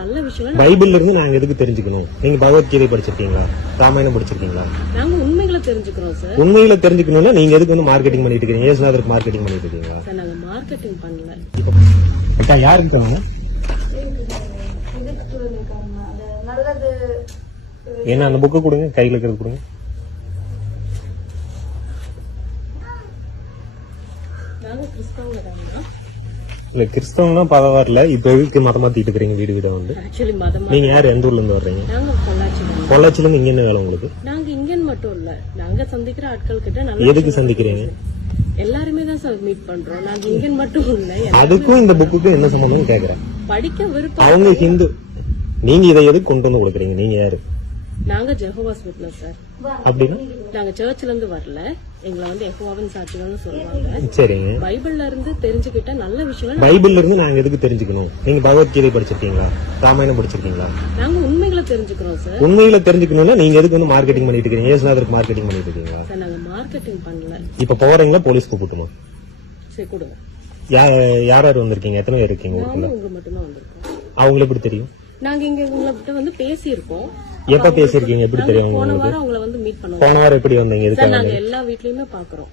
நல்ல விஷயம். பைபிள்ல இருந்து நாங்க எதுக்கு தெரிஞ்சுக்கணும்? நீங்க பகவத்கீதை படிச்சிருக்கீங்களா? ராமாயணம் படிச்சிருக்கீங்களா? நாங்க உண்மைகளை தெரிஞ்சுக்கிறோம் சார். உண்மைகளை தெரிஞ்சுக்கணும்னா நீங்க எதுக்கு வந்து மார்க்கெட்டிங் பண்ணிட்டு இருக்கீங்க? ஏசுநாதருக்கு மார்க்கெட்டிங் பண்ணிட்டு இருக்கீங்களா? சார் நாங்க மார்க்கெட்டிங் பண்ணல. அக்கா யாருக்கு தரணும்? என்ன அந்த புக்கு கொடுங்க, கையில இருக்கிறது கொடுங்க. நாங்க கிறிஸ்தவங்க தான். இல்ல கிறிஸ்தவம்னா பரவாயில்ல. இப்ப எதுக்கு மதம் மாத்திட்டு இருக்கீங்க வீடு வீட வந்து? ஆக்சுவலி மதம். நீங்க யார், எந்த ஊர்ல இருந்து வர்றீங்க? நாங்க பொள்ளாச்சி. பொள்ளாச்சில இருந்து இங்க என்ன வேலை உங்களுக்கு? நாங்க இங்கன்னு மட்டும் இல்ல, நாங்க சந்திக்கிற ஆட்கள் கிட்ட நல்ல எதுக்கு சந்திக்கிறீங்க? எல்லாருமே தான் சார் மீட் பண்றோம். நாங்க இங்கன்னு மட்டும் இல்ல. அதுக்கும் இந்த புக்குக்கும் என்ன சம்பந்தம் கேக்குறேன். படிக்க விருப்பம். அவங்க ஹிந்து, நீங்க இதை எதுக்கு கொண்டு வந்து கொடுக்குறீங்க? நீங்க யாரு? நாங்க ஜெகோவாஸ் விட்னஸ் சார். அப்படின்னா நாங்க சர்ச்ல இருந்து வரல, எங்களை வந்து யெகோவாவின் சாட்சிகள்னு சொல்லுவாங்க. சரிங்க. பைபிள்ல இருந்து தெரிஞ்சுக்கிட்ட நல்ல விஷயம். பைபிள்ல இருந்து நாங்க எதுக்கு தெரிஞ்சுக்கணும்? நீங்க பகவத்கீதை படிச்சிருக்கீங்களா? ராமாயணம் படிச்சிருக்கீங்களா? நாங்க உண்மைகளை தெரிஞ்சுக்கிறோம் சார். உண்மைகளை தெரிஞ்சுக்கணும்னா நீங்க எதுக்கு வந்து மார்க்கெட்டிங் பண்ணிட்டு இருக்கீங்க? ஏசுநாதருக்கு மார்க்கெட்டிங் பண்ணிட்டு இருக்கீங்களா? சார் நாங்க மார்க்கெட்டிங் பண்ணல. இப்ப போறீங்களா? போலீஸ் கூப்பிட்டுமா? சரி கொடுங்க. யார் யார் வந்திருக்கீங்க? எத்தனை பேர் இருக்கீங்க? உங்க மட்டும் தான் வந்திருக்கோம். அவங்களை எப்படி தெரியும்? நாங்க இங்க உங்ககிட்ட வந்து பேசியிருக்கோம். எப்ப பேசிருக்கீங்க? எப்படி தெரியும்? போன வாரம் உங்களை வந்து மீட் பண்ணுவோம். போன வாரம் எப்படி வந்தீங்க? சார் எதுக்கு? நாங்க எல்லா வீட்லயுமே பாக்குறோம்.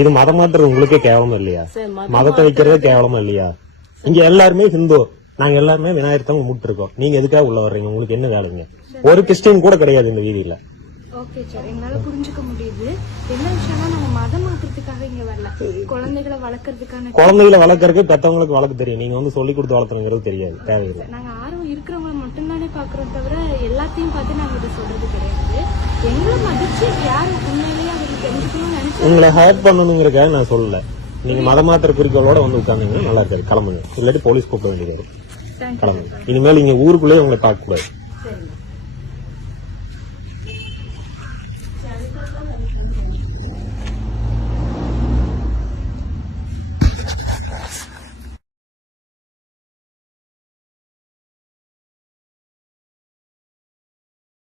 இது மதம் மாற்றது உங்களுக்கே கேவலமா இல்லையா? மதத்தை வைக்கிறதே கேவலமா இல்லையா? இங்க எல்லாருமே ஹிந்து, நாங்க எல்லாருமே விநாயகர் தான் கும்பிட்டு இருக்கோம். நீங்க எதுக்காக உள்ள வர்றீங்க? உங்களுக்கு என்ன வேலைங்க? ஒரு கிறிஸ்டியன் கூட கிடையாது இந்த வீதியில. ஓகே சார், எங்களால புரிஞ்சுக்க முடியுது. என்ன விஷயம்னா நம்ம மதம் மாற்றத்துக்காக இங்க வரல, குழந்தைகளை வளர்க்கறதுக்கான. குழந்தைகளை வளர்க்கறதுக்கு பெத்தவங்களுக்கு வளர்க்க தெரியும், நீங்க வந்து சொல்லி கொடுத்து வளர்த்துறது தெரியாது. தேவையில்லை. நாங்க ஆர்வம் இருக்கிறவங்களை மட்டும்தானே பாக்குறோம் தவிர எல்லாத்தையும் பார்த்து நாங்க இதை சொல்றது கிடையாது. எங்களை மதிச்சு யாரு உண்மையிலேயே அவருக்கு தெரிஞ்சுக்கணும்னு நினைச்சு உங்களை ஹேட் பண்ணணுங்கிறக்காக நான் சொல்லல. நீங்க மதம் மாத்திர குறிக்கோளோட வந்து உட்கார்ந்தீங்க, நல்லா இருக்காது. கிளம்புங்க, இல்லாட்டி போலீஸ் கூப்பிட வேண்டியது. கிளம்புங்க. இனிமேல் இங்க ஊருக்குள்ளேயே உங்களை பார்க்க கூடாது.